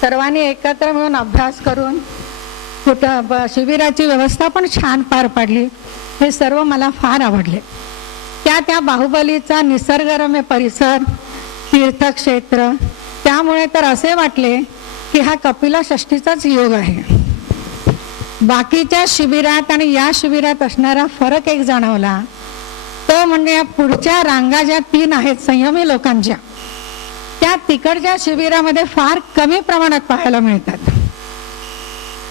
सर्वांनी एकत्र मिळून अभ्यास करून शिबिराची व्यवस्था पण छान पार पाडली. हे सर्व मला फार आवडले. त्या बाहुबलीचा निसर्गरम्य परिसर, तीर्थक्षेत्र, त्यामुळे तर असे वाटले की हा कपिला षष्ठीचाच योग आहे. बाकीच्या शिबिरात आणि या शिबिरात असणारा फरक एक जाणवला, तो म्हणजे या पुढच्या रांगा ज्या 3 आहेत संयमी लोकांच्या, त्या तिकडच्या शिबिरामध्ये फार कमी प्रमाणात पाहायला मिळतात.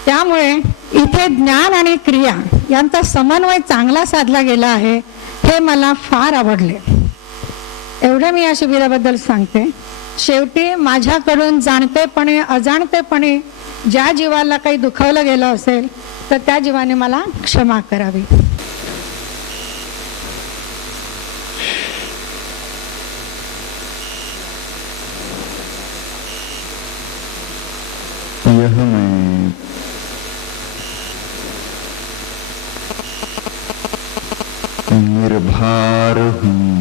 त्यामुळे इथे ज्ञान आणि क्रिया यांचा समन्वय चांगला साधला गेला आहे. हे मला फार आवडले. एवढे मी या शिबिराबद्दल सांगते. शेवटी माझ्याकडून जाणतेपणे अजाणतेपणे ज्या जीवाला काही दुखावलं गेलं असेल तर त्या जीवाने मला क्षमा करावी. यह मैं निर्भर हूँ,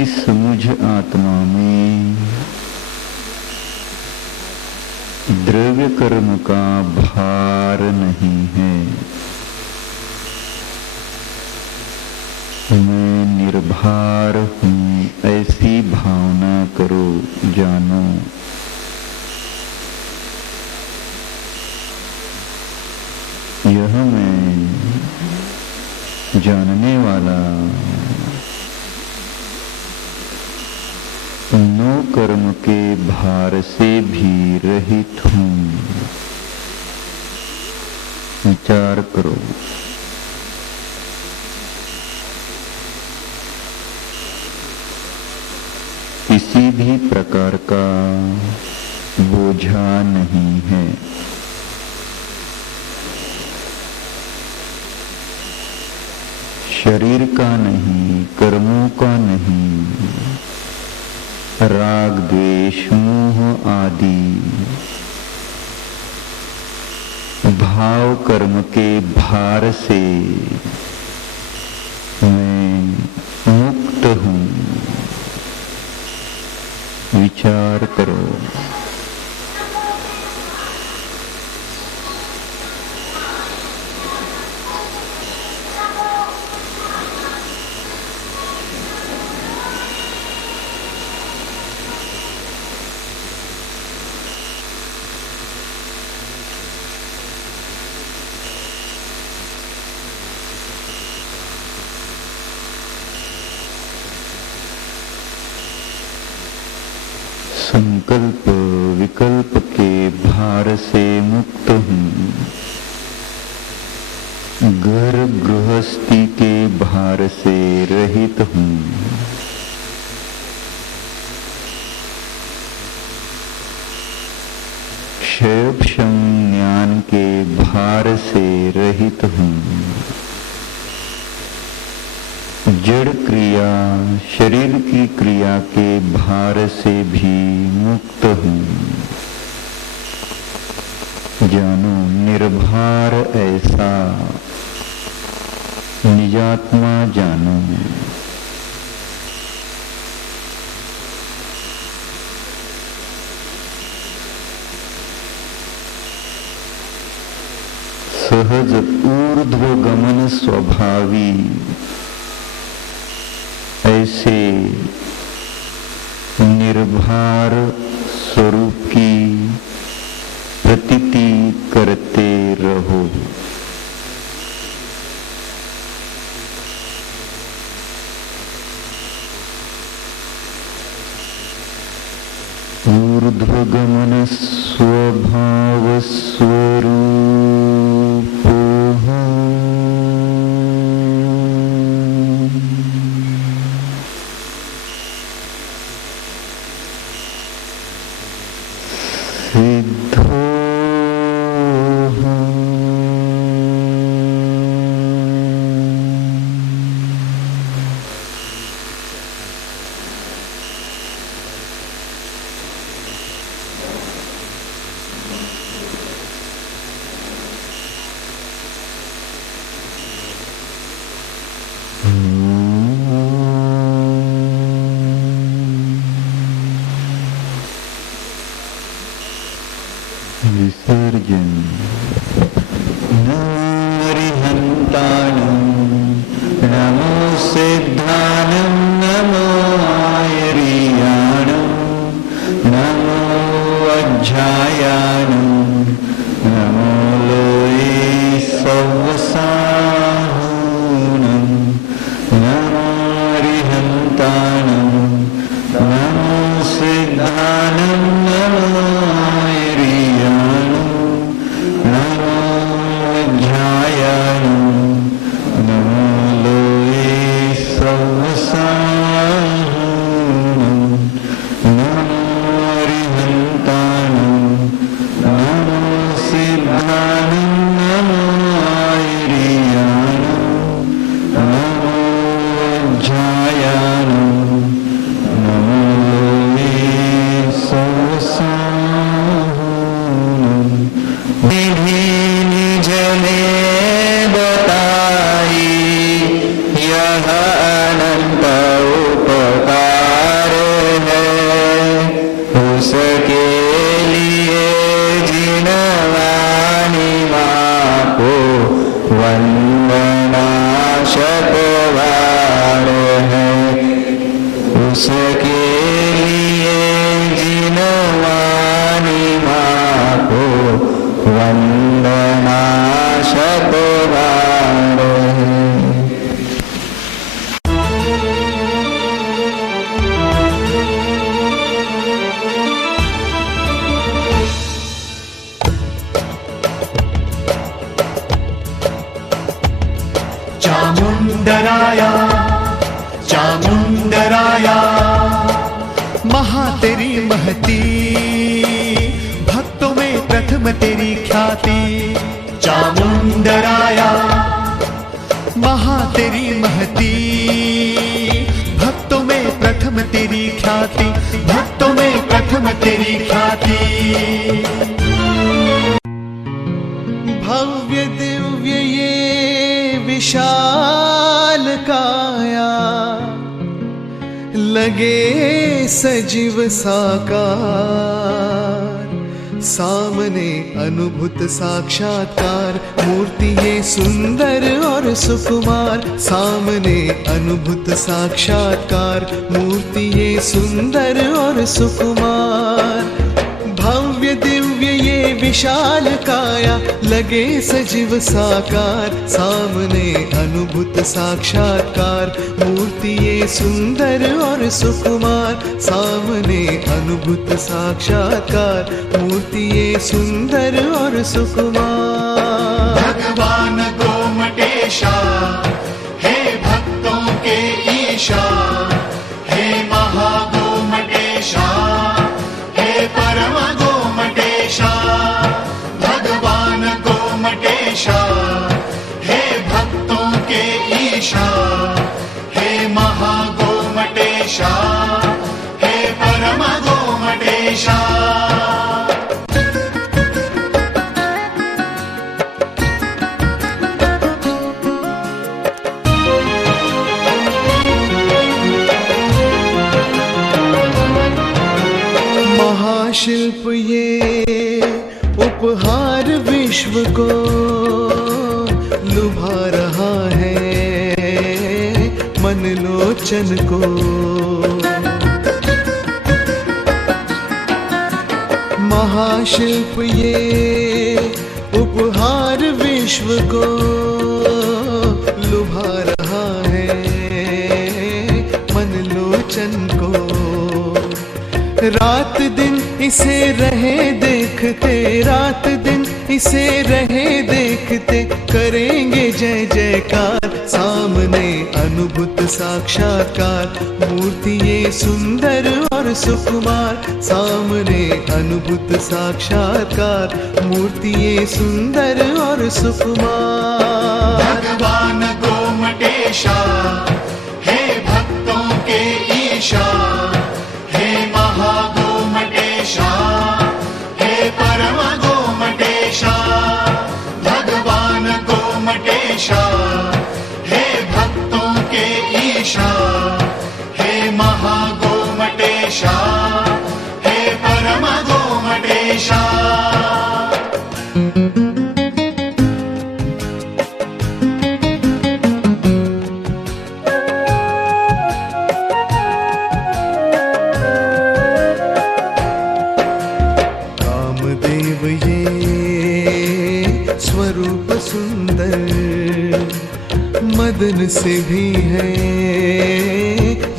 इस मुझ आत्मा में द्रव्य कर्म का भार नहीं है. मैं निर्भर हूँ ऐसी भावना करो, जानो. यह मैं जानने वाला नो कर्म के भार से भी रहित हूँ. विचार करो. किसी भी प्रकार का बोझा नहीं है. शरीर का नहीं, कर्मों का नहीं, राग द्वेष मोह आदि भाव कर्म के भार से मैं मुक्त हूँ. विचार करो. संकल्प विकल्प के भार से मुक्त हूँ, घर गृहस्थी के भार से रहित हूँ, क्षयक्षम ज्ञान के भार से रहित हूँ, जड़ क्रिया शरीर की क्रिया के भार से भी मुक्त हूँ। जानो निर्भार ऐसा निजात्मा जानो। सहज ऊर्ध्व गमन स्वभावी ऐसे निर्भार स्वरूप की प्रतीति करते रहो। ऊर्ध्वगमन स्वभाव स्वरूप सिद्धो विसर्जन। नमो अरिहन्ताणं, नमो सिद्धानं, नमो आयर्याणं, नमो वज्रायाणं, नमो लोये सवसाहुनं, नमो अरिहन्ताणं, नमो सिद्धानं, नमो चामुंडराया चामुंडराया महा तेरी महती, भक्तों में प्रथम तेरी ख्याति। चामुंडराया महा तेरी महती, भक्तों में प्रथम तेरी ख्याति, भक्तों में प्रथम तेरी ख्याति। भव्य दिव्य ये विशाल काया, लगे सजीव साकार, सामने अनुभूत साक्षात्कार। मूर्ति ये सुंदर और सुकुमार, सामने अनुभूत साक्षात्कार। मूर्ति ये सुंदर और सुकुमार। भव्य दिव्य ये विशाल काया लगे सजीव साकार, सामने अनुभूत साक्षात्कार, मूर्ति ये सुंदर और सुकुमार, सामने अनुभूत साक्षात्कार, मूर्ति ये सुंदर और सुकुमार। भगवान गोमटेशा हे भक्तों के ईशा, हे महागोमटेशा, हे परम गोमटेशा। भगवान गोमटेशा हे भक्तों के ईशा, हे महागोमटेशा, हे परम गोमटेशा। महाशिल्प ये उपहार विश्व को लुभा रहा है मन लोचन को। महाशिल्प ये उपहार विश्व को लुभा रहा है मन लोचन को। रात दिन इसे रहे देखते, रात दिन इसे रहे देखते, करेंगे जय जयकार, सामने अनुभूत साक्षात्कार, मूर्ति ये सुंदर और सुकुमार, सामने अनुभूत साक्षात्कार, मूर्ति ये सुंदर और सुकुमार। भगवान गोमटेशा हे भक्तों के ईशा, हे महागोमटेशा, हे परम गोमटेशा। भगवान गोमटेशा हे भक्तों के ईशा, हे महागोमटेशा, हे परम गोमटेशा। स्वरूप सुंदर मदन से भी है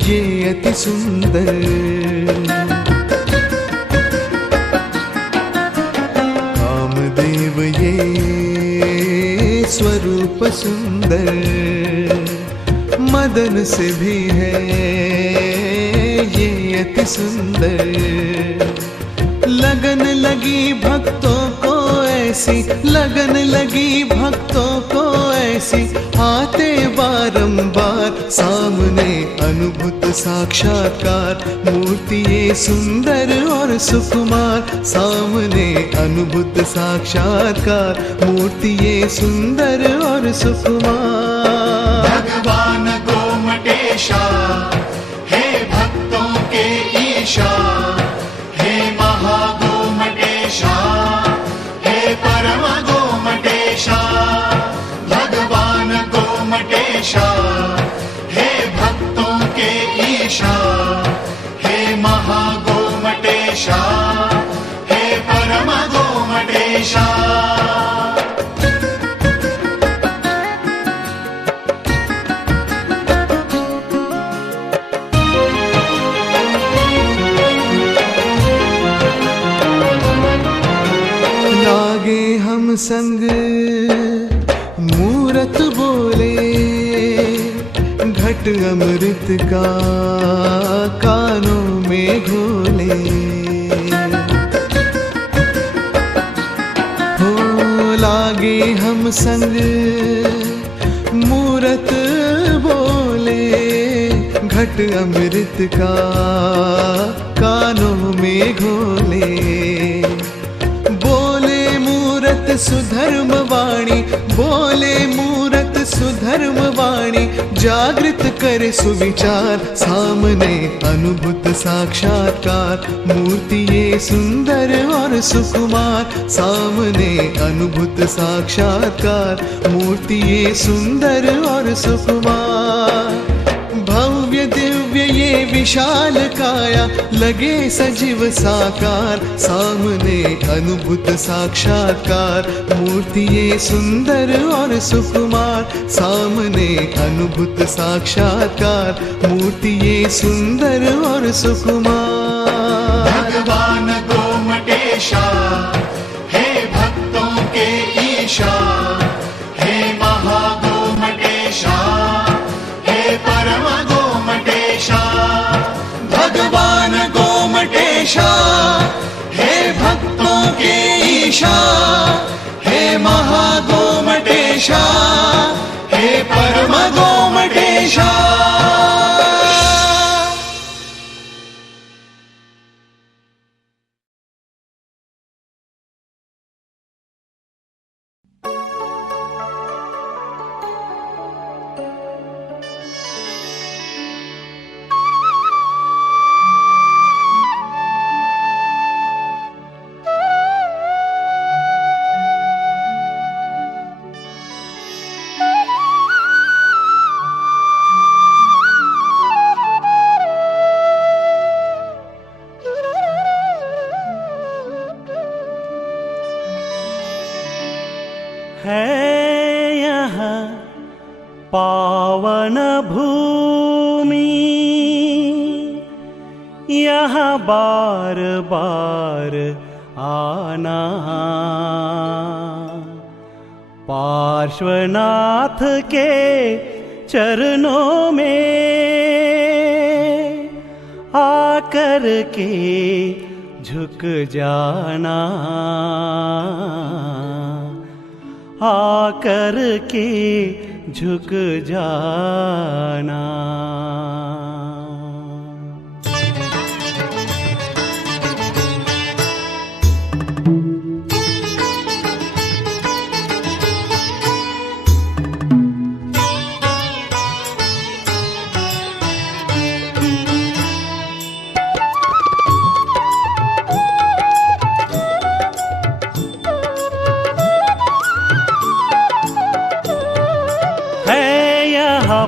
ये अति सुंदर। कामदेव ये स्वरूप सुंदर मदन से भी है ये अति सुंदर। लगन लगी भक्तों को ऐसी, लगन लगी भक्तों को ऐसी, आते बारंबार, सामने अनुभूत साक्षात्कार, मूर्ति ये सुंदर और सुकुमार, सामने अनुभूत साक्षात्कार, मूर्ति ये सुंदर और सुकुमार। भगवान गोमटेशा हे भक्तों के ईशा, हे महागोमटेशा, हे परम गोमटेशा। भगवान गोमटेशा हे भक्तों के ईशा, हे महागोमटेशा, हे परम गोमटेशा। लागे हम संग मूरत बोले, घट अमृत का कानों में घोले। हो लागे हम संग मूरत बोले, घट अमृत का कानों में घोले। सुधर्म वाणी बोले मूरत सुधर्म वाणी, जागृत करे सुविचार, सामने अनुभूत साक्षात्कार, मूर्ति ये सुंदर और सुकुमार, सामने अनुभूत साक्षात्कार, मूर्ति ये सुंदर और सुकुमार। भव्य दिव्य ये विशाल काया लगे सजीव साकार, सामने अनुभूत साक्षात्कार। मूर्ति ये सुंदर और सुकुमार, सामने अनुभूत साक्षात्कार। मूर्ति ये सुंदर और सुकुमार। भगवान गोमटेशा, हे भक्तों के ईशा, हे महागोमटेशा, हे परम गोमटेशा। भगवान गोमटेशा, हे भक्तों के ईशा, हे महागोमटेशा, हे परम गोमटेशा। पावन भूमि, यहाँ बार बार आना। पार्श्वनाथ के चरणों में आकर के झुक जाना, आकर के झुक जाना।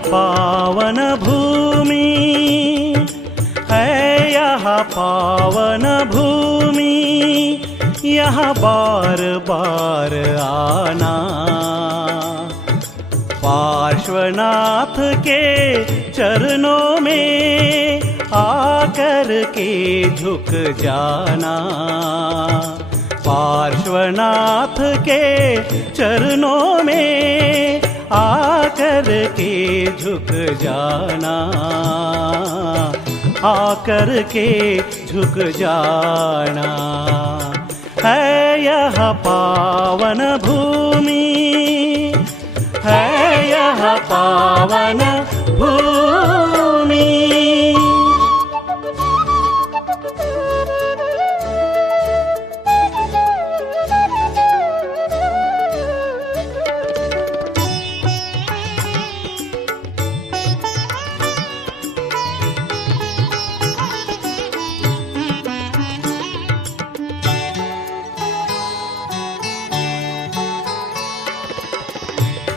पावन भूमि है यह पावन भूमि, यहाँ बार बार आना। पार्श्वनाथ के चरणों में आकर के झुक जाना। पार्श्वनाथ के चरणों में आकर के झुक जाना, आकर के झुक जाना। है यह पावन भूमि, है यह पावन भूमि।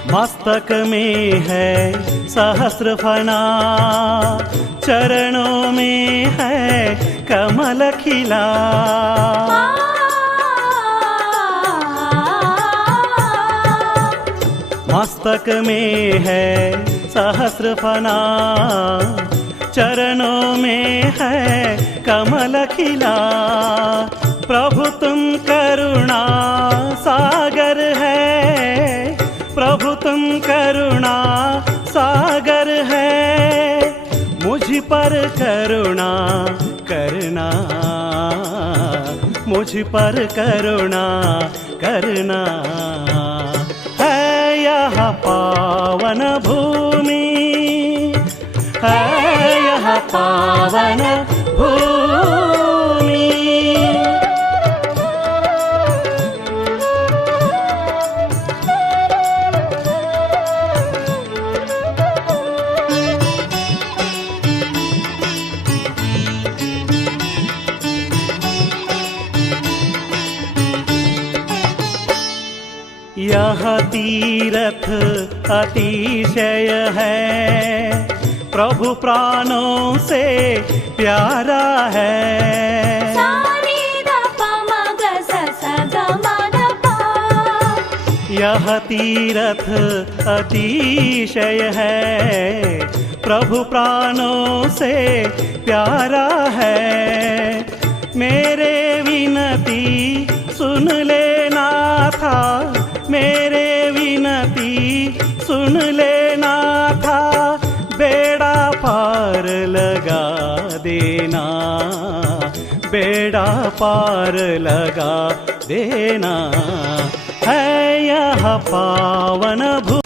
मस्तक में है सहस्र फना, चरणों में है कमल खिला। मस्तक में है सहस्र फना, चरणों में है कमल खिला। प्रभु तुम करुणा सागर है, प्रभु तुम करुणा सागर है। मुझ पर करुणा करना, मुझ पर करुणा करना। है यह पावन भूमि, है यह पावन भूमि। यह तीर्थ अतिशय है, प्रभु प्राणों से प्यारा है। यह तीर्थ अतिशय है, प्रभु प्राणों से प्यारा है। मेरे विनती सुन लेना था, मेरे विनती सुन लेना था, बेड़ा पार लगा देना, बेड़ा पार लगा देना। है यह पावन भू